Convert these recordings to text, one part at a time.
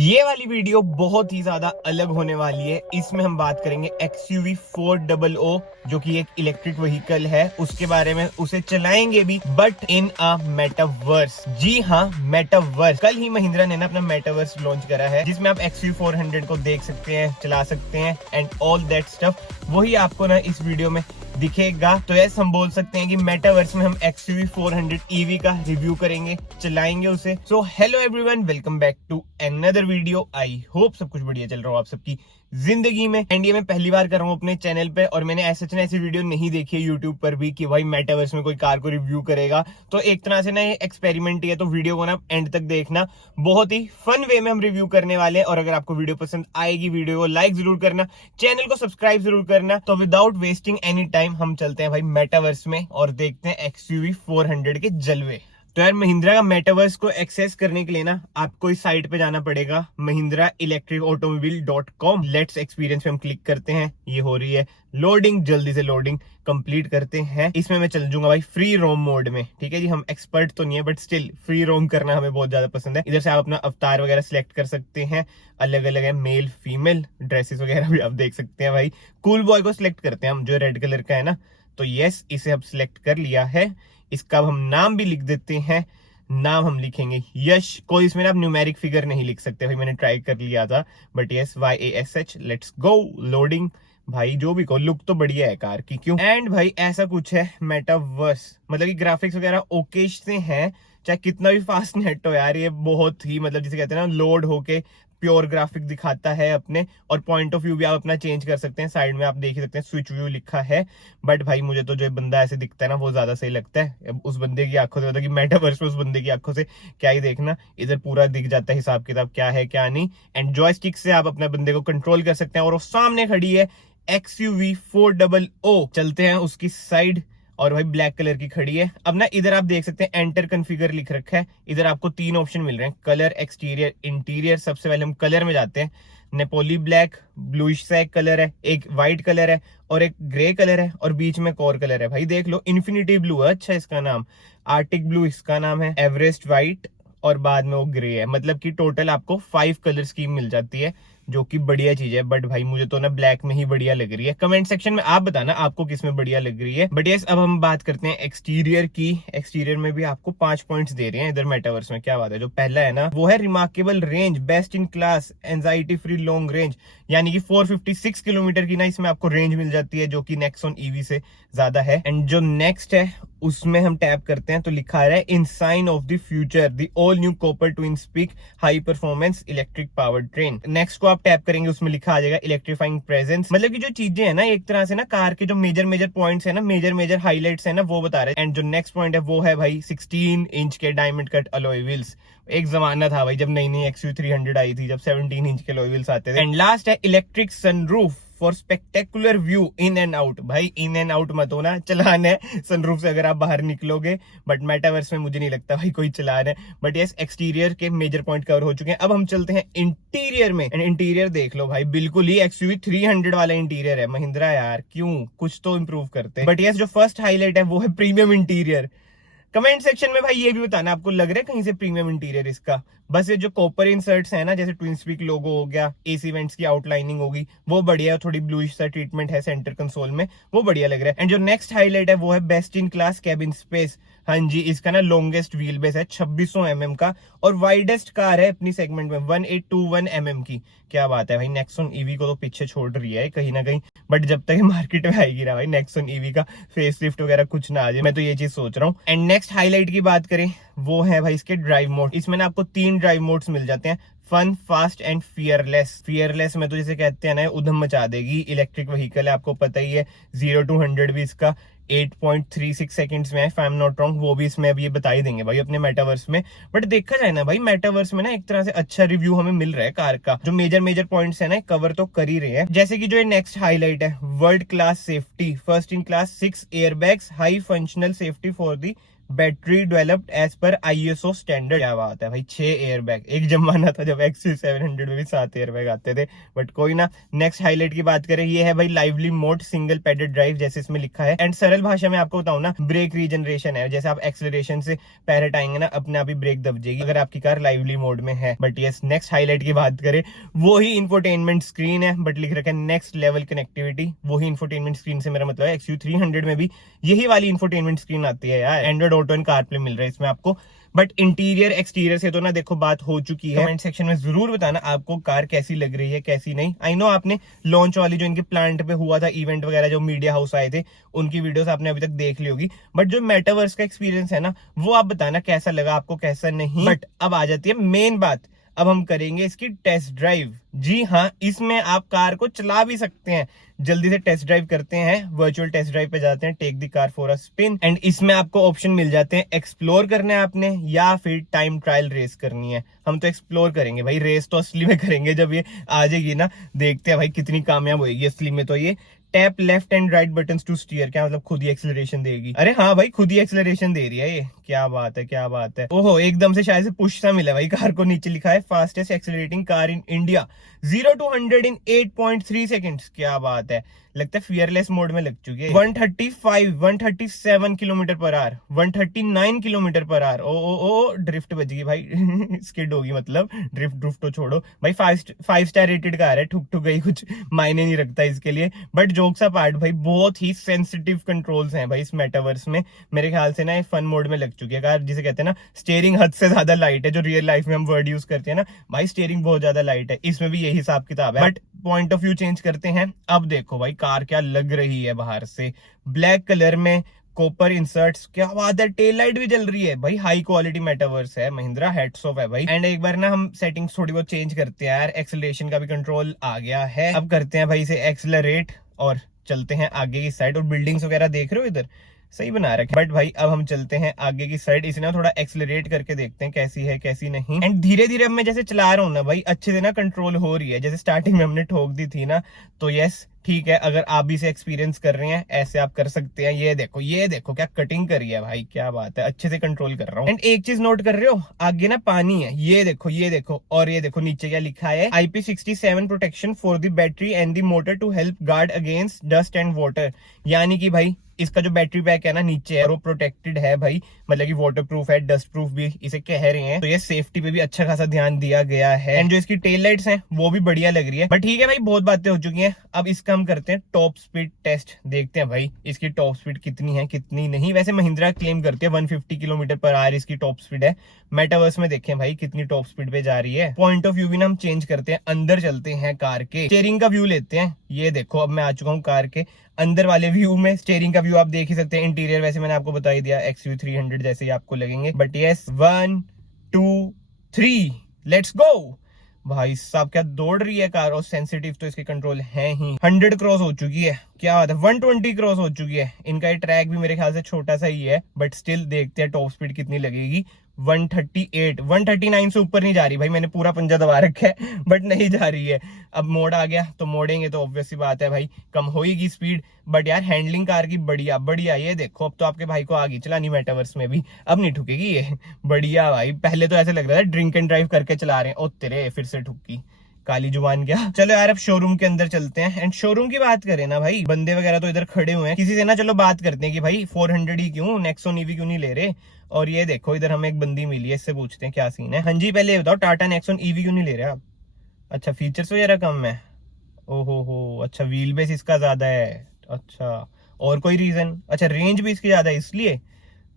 ये वाली वीडियो बहुत ही ज्यादा अलग होने वाली है। इसमें हम बात करेंगे XUV 400 जो कि एक इलेक्ट्रिक व्हीकल है, उसके बारे में। उसे चलाएंगे भी, बट इन अ मेटावर्स। जी हाँ, मेटावर्स। कल ही महिंद्रा ने ना अपना मेटावर्स लॉन्च करा है, जिसमें आप XUV 400 को देख सकते हैं, चला सकते हैं एंड ऑल दैट स्टफ। वही आपको ना इस वीडियो में दिखेगा। तो ऐसे हम बोल सकते हैं कि मेटावर्स में हम XUV 400 EV का रिव्यू करेंगे, चलाएंगे उसे। So hello everyone, welcome back to another video. I hope सब कुछ बढ़िया चल रहा हो आप सबकी जिंदगी में। एंड ये मैं पहली बार कर रहा हूँ अपने चैनल पे, और मैंने ऐसी वीडियो नहीं देखी है यूट्यूब पर भी कि भाई मेटावर्स में कोई कार को रिव्यू करेगा। तो एक तरह से ना ये एक्सपेरिमेंट ही है, तो वीडियो को ना एंड तक देखना। बहुत ही फन वे में हम रिव्यू करने वाले हैं। और अगर आपको वीडियो पसंद आएगी, वीडियो को लाइक जरूर करना, चैनल को सब्सक्राइब जरूर करना। तो विदाउट वेस्टिंग एनी टाइम हम चलते हैं भाई मेटावर्स में और देखते हैं XUV 400 के जलवे। तो यार, महिंद्रा का मेटावर्स को एक्सेस करने के लिए ना आपको इस साइट पे जाना पड़ेगा, mahindraelectricautomobile.com। लेट्स एक्सपीरियंस पे हम क्लिक करते हैं। ये हो रही है लोडिंग, जल्दी से लोडिंग कंप्लीट करते हैं। इसमें मैं चल जाऊंगा भाई फ्री रोम मोड में। ठीक है जी, हम एक्सपर्ट तो नहीं है, बट स्टिल फ्री रोम करना हमें बहुत ज्यादा पसंद है। इधर से आप अपना अवतार वगैरह सिलेक्ट कर सकते हैं, अलग अलग है, मेल फीमेल ड्रेसेस वगैरह भी आप देख सकते हैं। भाई कूल बॉय को सिलेक्ट करते हैं हम, जो रेड कलर का है ना। तो यस, इसे हम सिलेक्ट कर लिया है। इसका हम नाम भी लिख देते हैं। नाम हम लिखेंगे यश। कोई इसमें ना आप न्यूमेरिक फिगर नहीं लिख सकते भाई, मैंने ट्राई कर लिया था, but yes, YASH। Let's go loading. भाई जो भी को, लुक तो बढ़िया है कार की, क्यों। एंड भाई ऐसा कुछ है मेटावर्स, मतलब कि ग्राफिक्स वगैरह ओके से हैं, चाहे कितना भी फास्ट नेट हो यार। ये बहुत ही, मतलब जिसे कहते हैं ना, लोड होके प्योर ग्राफिक दिखाता है अपने। और पॉइंट ऑफ व्यू भी आप अपना चेंज कर सकते हैं। साइड में आप देख सकते हैं स्विच व्यू लिखा है। बट भाई मुझे तो जो बंदा ऐसे दिखता है ना, वो ज्यादा सही लगता है। अब उस बंदे की आंखों से, मतलब कि मेटावर्स में उस बंदे की आंखों से क्या ही देखना, इधर पूरा दिख जाता है हिसाब किताब क्या है क्या नहीं। एंड जॉयस्टिक से आप अपने बंदे को कंट्रोल कर सकते हैं। और वो सामने खड़ी है XUV 400। चलते हैं उसकी साइड, और भाई ब्लैक कलर की खड़ी है। अब ना इधर आप देख सकते हैं एंटर कॉन्फ़िगर लिख रखा है। इधर आपको 3 ऑप्शन मिल रहे हैं, कलर, एक्सटीरियर, इंटीरियर। सबसे पहले हम कलर में जाते हैं। नेपोली ब्लैक, ब्लूइश सा एक कलर है, एक व्हाइट कलर है, और एक ग्रे कलर है, और बीच में कोर कलर है। भाई देख लो, इन्फिनिटी ब्लू है, अच्छा इसका नाम। आर्टिक ब्लू इसका नाम है, एवरेस्ट व्हाइट, और बाद में वो ग्रे है। मतलब कि टोटल आपको 5 कलर स्कीम मिल जाती है, जो कि बढ़िया चीज है। बट भाई मुझे तो ना ब्लैक में ही बढ़िया लग रही है। कमेंट सेक्शन में आप बताना आपको किस में बढ़िया लग रही है। बट यस, अब हम बात करते हैं एक्सटीरियर की। एक्सटीरियर में भी आपको 5 पॉइंट्स दे रहे हैं इधर मेटावर्स में। क्या बात है। जो पहला है ना, वो है remarkable range, best in class, anxiety free long range. यानी कि 456 किलोमीटर की ना इसमें आपको रेंज मिल जाती है, जो कि नेक्सॉन EV से ज्यादा है। एंड जो नेक्स्ट है उसमें हम टैप करते हैं तो लिखा है in sign of the future, the all new copper twin speak high performance electric power train. Next को आप टैप करेंगे, उसमें लिखा आ जाएगा इलेक्ट्रीफाइंग प्रेजेंस। मतलब कि जो चीजें है ना, एक तरह से ना कार के जो मेजर पॉइंट्स है ना, मेजर हाईलाइट्स है ना, वो बता रहे हैं। एंड जो नेक्स्ट पॉइंट है वो है भाई 16 इंच के डायमंड कट अलॉय व्हील्स। एक जमाना था भाई जब नई XUV 300 आई थी, जब 17 इंच के अलॉय व्हील्स आते थे। एंड लास्ट है electric sunroof for spectacular view in and out. भाई इन एंड आउट मत होना, चलान है सनरूफ से अगर आप बाहर निकलोगे। बट मेटावर्स में मुझे नहीं लगता भाई कोई चलान है। बट यस, एक्सटीरियर के मेजर पॉइंट कवर हो चुके हैं। अब हम चलते हैं इंटीरियर में। एंड इंटीरियर देख लो भाई, बिल्कुल ही XUV 300 वाला इंटीरियर है। महिंद्रा यार, क्यों, कुछ तो इंप्रूव करते। बट यस, जो फर्स्ट हाईलाइट है वो है प्रीमियम इंटीरियर। कमेंट सेक्शन में भाई ये भी बताना आपको लग रहा है कहीं से प्रीमियम इंटीरियर इसका। बस ये जो कॉपर इंसर्ट्स है ना, जैसे ट्विन स्पीक लोगो हो गया, AC वेंट्स की आउटलाइनिंग होगी, वो बढ़िया है। थोड़ी ब्लूइश सा ट्रीटमेंट है सेंटर कंसोल में, वो बढ़िया लग रहा है। एंड जो नेक्स्ट हाईलाइट है वो है best in class cabin space. हाँ जी, इसका ना लॉन्गेस्ट व्हील बेस है 2600 mm का, और वाइडेस्ट कार है अपनी सेगमेंट में 1821 mm की। क्या बात है भाई, नेक्सॉन EV को तो पीछे छोड़ रही है कहीं ना कहीं। बट जब तक मार्केट में आएगी ना भाई नेक्सॉन EV का फेसलिफ्ट वगैरह कुछ ना आ जाए, मैं तो ये चीज सोच रहा हूँ। एंड नेक्स्ट हाईलाइट की बात करें, वो है भाई इसके ड्राइव मोड। इसमें ना आपको 3 ड्राइव मोड्स मिल जाते हैं, fun, fast and fearless. Fearless में तो जिसे कहते हैं ना, उधम मचा देगी। इलेक्ट्रिक व्हीकल है, आपको पता ही है। 0 to 100 भी इसका 8.36 सेकंड्स में है, if I am not wrong. वो भी इसमें अब ये बता ही देंगे भाई अपने मेटावर्स में। बट देखा जाए ना भाई, मेटावर्स में ना एक तरह से अच्छा रिव्यू हमें मिल रहा है कार का। जो मेजर पॉइंट्स है ना, कवर तो कर ही रहे हैं। जैसे कि जो ये नेक्स्ट हाईलाइट है, world class safety, first in class 6 airbags, high functional safety for the battery developed as per ISO standard. क्या बात है भाई, 6 एयरबैग। एक जमाना था जब XC700 में भी 7 एयरबैग आते थे, बट कोई ना। नेक्स्ट हाईलाइट की बात करें, ये है भाई lively mode single padded drive, जैसे इसमें लिखा है। एंड सरल भाषा में आपको बताऊं ना, ब्रेक रीजनरेशन है। जैसे आप एक्सेलरेशन से पैर हटाएंगे ना, अपने आप ही ब्रेक दब जाएगी अगर आपकी कार लाइवली मोड में है। बट यस, नेक्स्ट हाईलाइट की बात करें, वो ही इंफोटेनमेंट स्क्रीन है, बट लिख रखा है नेक्स्ट लेवल कनेक्टिविटी। वही इंफोटेनमेंट स्क्रीन से मेरा मतलब है XU300 में भी यही वाली इंफोटेनमेंट स्क्रीन आती है यार। एंड्रॉइड ऑटो एंड कारप्ले मिल रहा है इसमें आपको। बट इंटीरियर एक्सटीरियर से तो ना देखो बात हो चुकी है। कमेंट सेक्शन में जरूर बताना आपको कार कैसी लग रही है कैसी नहीं। आई नो आपने लॉन्च वाली जो इनके प्लांट पे हुआ था इवेंट वगैरह, जो मीडिया हाउस आए थे, उनकी वीडियोस आपने अभी तक देख ली होगी। बट जो मेटावर्स का एक्सपीरियंस है ना, वो आप बताना कैसा लगा आपको कैसा नहीं। बट अब आ जाती है मेन बात, अब हम करेंगे इसकी टेस्ट ड्राइव। जी हाँ, इसमें आप कार को चला भी सकते हैं। जल्दी से टेस्ट ड्राइव करते हैं, वर्चुअल टेस्ट ड्राइव पे जाते हैं, take the car for a spin. And इसमें आपको ऑप्शन मिल जाते हैं, एक्सप्लोर करना है आपने या फिर टाइम ट्रायल रेस करनी है। हम तो एक्सप्लोर करेंगे भाई, रेस तो असली में करेंगे जब ये आ जाएगी ना। देखते हैं भाई कितनी कामयाब होगी असली में। तो ये tap left and right buttons to steer, क्या मतलब खुद ही एक्सेलरेशन देगी? अरे हाँ भाई, खुद ही एक्सेलरेशन दे रही है ये। क्या बात है, क्या बात है। ओहो, एकदम से शायद से पुश सा मिला भाई कार को। नीचे लिखा है fastest accelerating car in India, 0 to 100 in 8.3 seconds. क्या बात है, लगता है फियरलेस मोड में लग चुकी है। 135 137 kilometre per hour, 139 kilometre per hour. Oh drift बच गई भाई स्किड होगी मतलब, ड्रिफ्ट तो छोड़ो भाई। 5 स्टार रेटेड कार है, ठुक ठुक गई, कुछ मायने नहीं रखता इसके लिए। बट जोक्स अपार्ट भाई, बहुत ही सेंसिटिव कंट्रोल्स हैं भाई इस मेटावर्स में। मेरे ख्याल से ना ये फन मोड में लग चुकी है कार, जिसे कहते हैं ना स्टीयरिंग हद से ज्यादा लाइट है। जो रियल लाइफ में हम वर्ड यूज करते हैं ना भाई, स्टीयरिंग बहुत ज्यादा लाइट है, इसमें भी यही हिसाब किताब है। But point of view change करते हैं। अब देखो भाई कार क्या लग रही है बाहर से, ब्लैक कलर में कॉपर इंसर्ट्स। क्या बात है, टेल लाइट भी जल रही है भाई। हाई क्वालिटी मेटावर्स है महिंद्रा, हेड्स ऑफ है भाई। एंड एक बार ना हम सेटिंग्स थोड़ी बहुत चेंज करते हैं यार, एक्सेलरेशन का भी कंट्रोल आ गया है। अब करते हैं भाई इसे एक्सेलरेट और चलते हैं आगे की साइड। और बिल्डिंग्स वगैरह देख रहे हो इधर, सही बना रखे। बट भाई अब हम चलते हैं आगे की साइड, इसे ना थोड़ा एक्सेलरेट करके देखते हैं कैसी है कैसी नहीं। एंड धीरे धीरे अब मैं जैसे चला रहा हूँ ना भाई, अच्छे से ना कंट्रोल हो रही है। जैसे स्टार्टिंग में हमने ठोक दी थी ना, तो यस ठीक है, अगर आप भी इसे एक्सपीरियंस कर रहे हैं ऐसे आप कर सकते हैं। ये देखो क्या कटिंग करी है भाई, क्या बात है, अच्छे से कंट्रोल कर रहा हूँ। एंड एक चीज नोट कर रहे हो, आगे ना पानी है, ये देखो। और ये देखो नीचे क्या लिखा है, IP67 protection for the battery and the motor to help guard against dust and water. यानी कि भाई इसका जो बैटरी पैक है ना नीचे है, वो प्रोटेक्टेड है भाई, मतलब कि वाटर प्रूफ है, डस्ट प्रूफ भी इसे कह रहे हैं। तो ये सेफ्टी पे भी अच्छा खासा ध्यान दिया गया है। एंड जो इसकी टेल लाइट्स हैं वो भी बढ़िया लग रही है। बट ठीक है भाई, बहुत बातें हो चुकी हैं, अब इसका हम करते हैं टॉप स्पीड टेस्ट। देखते हैं भाई इसकी टॉप स्पीड कितनी है कितनी नहीं। वैसे महिंद्रा क्लेम करती है 150 किलोमीटर पर आवर इसकी टॉप स्पीड है। मेटावर्स में देखें भाई कितनी टॉप स्पीड पे जा रही है। पॉइंट ऑफ व्यू भी ना हम चेंज करते हैं, अंदर चलते हैं कार के, स्टीयरिंग का व्यू लेते हैं। ये देखो अब मैं आ चुका हूँ कार के अंदर वाले व्यू में। स्टीयरिंग का व्यू आप देख ही सकते हैं। इंटीरियर वैसे मैंने आपको बता ही दिया, XU300 जैसे ही आपको लगेंगे। But yes, 1 2 3 let's go. भाई साहब क्या दौड़ रही है कार, और सेंसिटिव तो इसके कंट्रोल है ही। 100 क्रॉस हो चुकी है, क्या बात है, 120 क्रॉस हो चुकी है। इनका ये ट्रैक भी मेरे ख्याल से छोटा सा ही है, बट स्टिल देखते हैं टॉप स्पीड कितनी लगेगी। 138 139 से ऊपर नहीं जा रही भाई, मैंने पूरा पंजा दबा रखा है बट नहीं जा रही है। अब मोड आ गया तो मोड़ेंगे तो ऑब्वियस सी बात है भाई कम होगी स्पीड। बट यार हैंडलिंग कार की बढ़िया बढ़िया। ये देखो अब तो आपके भाई को आ गई चलानी मेटावर्स में भी, अब नहीं ठुकेगी ये। बढ़िया भाई, पहले तो ऐसे लग रहा था ड्रिंक एंड ड्राइव करके चला रहे हैं। ओ तेरे, फिर से ठुकी काली जुबान क्या। चलो यार अब शोरूम के अंदर चलते हैं। एंड शोरूम की बात करें ना भाई, बंदे वगैरह तो इधर खड़े हुए हैं, किसी से ना चलो बात करते हैं कि भाई 400 ही क्यों, नेक्सॉन ईवी क्यों नहीं ले रहे। और ये देखो इधर हमें एक बंदी मिली है, इससे पूछते हैं क्या सीन है। हाँ जी, पहले बताओ टाटा नेक्सॉन ईवी क्यों नहीं ले रहे आप? अच्छा, फीचर्स वगैरह कम है। ओहो हो, अच्छा व्हील बेस इसका ज्यादा है, अच्छा और कोई रीजन? अच्छा रेंज भी इसकी ज्यादा है इसलिए।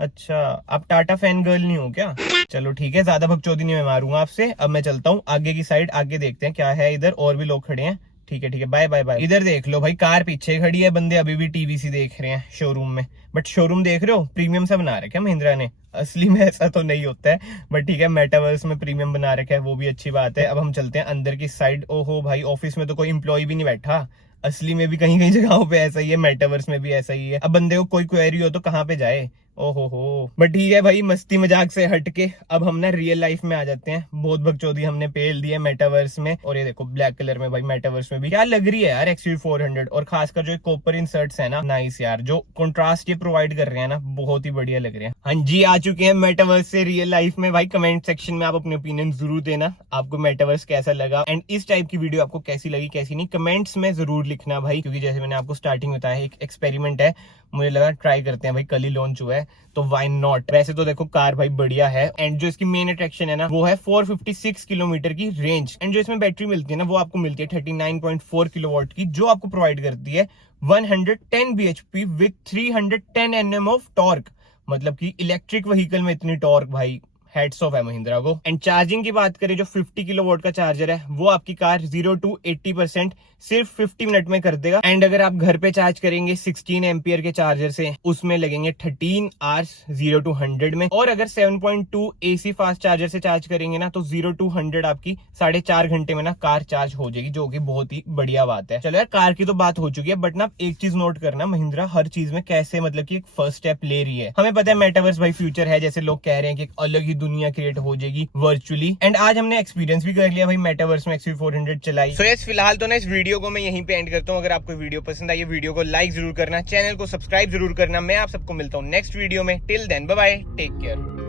अच्छा, आप टाटा फैन गर्ल नहीं हो क्या? चलो ठीक है, ज्यादा बकचोदी नहीं मैं मारूंगा आपसे। अब मैं चलता हूँ आगे की साइड, आगे देखते हैं क्या है इधर, और भी लोग खड़े हैं। ठीक है बाय बाय बाय। इधर देख लो भाई, कार पीछे खड़ी है, बंदे अभी भी टीवीसी देख रहे हैं शोरूम में। बट शोरूम देख रहे हो प्रीमियम सा बना रखा है महिंद्रा ने, असली में ऐसा तो नहीं होता है, बट ठीक है मेटावर्स में प्रीमियम बना रखा है, वो भी अच्छी बात है। अब हम चलते हैं अंदर की साइड। ओहो भाई, ऑफिस में तो कोई इंप्लॉय भी नहीं बैठा, असली में भी कहीं कहीं जगहों पे ऐसा ही है, मेटावर्स में भी ऐसा ही है। अब बंदे को कोई क्वेरी हो तो कहाँ पे जाए ओहो बट ठीक है भाई, मस्ती मजाक से हटके अब हम ना रियल लाइफ में आ जाते हैं। बहुत बकचोदी हमने पेल दी है मेटावर्स में, और ये देखो ब्लैक कलर में भाई मेटावर्स में भी क्या लग रही है यार XUV400, और खासकर जो कॉपर इंसर्ट्स है ना, नाइस यार, जो कंट्रास्ट ये प्रोवाइड कर रहे हैं ना, बहुत ही बढ़िया लग रहे हैं। हाँ जी, आ चुके हैं मेटावर्स से रियल लाइफ में। भाई कमेंट सेक्शन में आप अपने ओपिनियन जरूर देना, आपको मेटावर्स कैसा लगा एंड इस टाइप की वीडियो आपको कैसी लगी कैसी नहीं, कमेंट्स में जरूर लिखना भाई, क्योंकि जैसे मैंने आपको स्टार्टिंग बताया एक एक्सपेरिमेंट है, मुझे लगा ट्राई करते हैं भाई, कल ही लॉन्च हुआ है तो वाई नॉट। वैसे तो देखो कार भाई बढ़िया है, एंड जो इसकी मेन अट्रैक्शन है ना वो है 456 किलोमीटर की रेंज, एंड जो इसमें बैटरी मिलती है ना वो आपको मिलती है 39.4 किलोवाट की, जो आपको प्रोवाइड करती है 110 bhp with 310 Nm of torque. मतलब कि इलेक्ट्रिक व्हीकल में इतनी टॉर्क भाई, हेड्स ऑफ है महिंद्रा को। एंड चार्जिंग की बात करें, जो 50 किलोवाट का चार्जर है वो आपकी कार 0 to 80% सिर्फ 50 मिनट में कर देगा। एंड अगर आप घर पे चार्ज करेंगे 16 एम्पियर के चार्जर से, उसमें लगेंगे 13 आवर्स 0 to 100 में। और अगर 7.2 AC फास्ट चार्जर से चार्ज करेंगे ना तो 0 to 100 आपकी 4.5 घंटे में ना कार चार्ज हो जाएगी, जो कि बहुत ही बढ़िया बात है। चलो यार, कार की तो बात हो चुकी है, बट ना एक चीज नोट करना, महिंद्रा हर चीज में कैसे मतलब कि एक फर्स्ट स्टेप ले रही है। हमें पता है मेटावर्स भाई फ्यूचर है, जैसे लोग कह रहे हैं कि एक अलग ही दुनिया क्रिएट हो जाएगी वर्चुअली, एंड आज हमने एक्सपीरियंस भी कर लिया भाई मेटावर्स में XUV400 चलाई। सो यस, फिलहाल तो ना इस वीडियो को मैं यहीं पे एंड करता हूँ। अगर आपको वीडियो पसंद आई, वीडियो को लाइक जरूर करना, चैनल को सब्सक्राइब जरूर करना। मैं आप सबको मिलता हूँ नेक्स्ट वीडियो में। Till then bye bye, take care.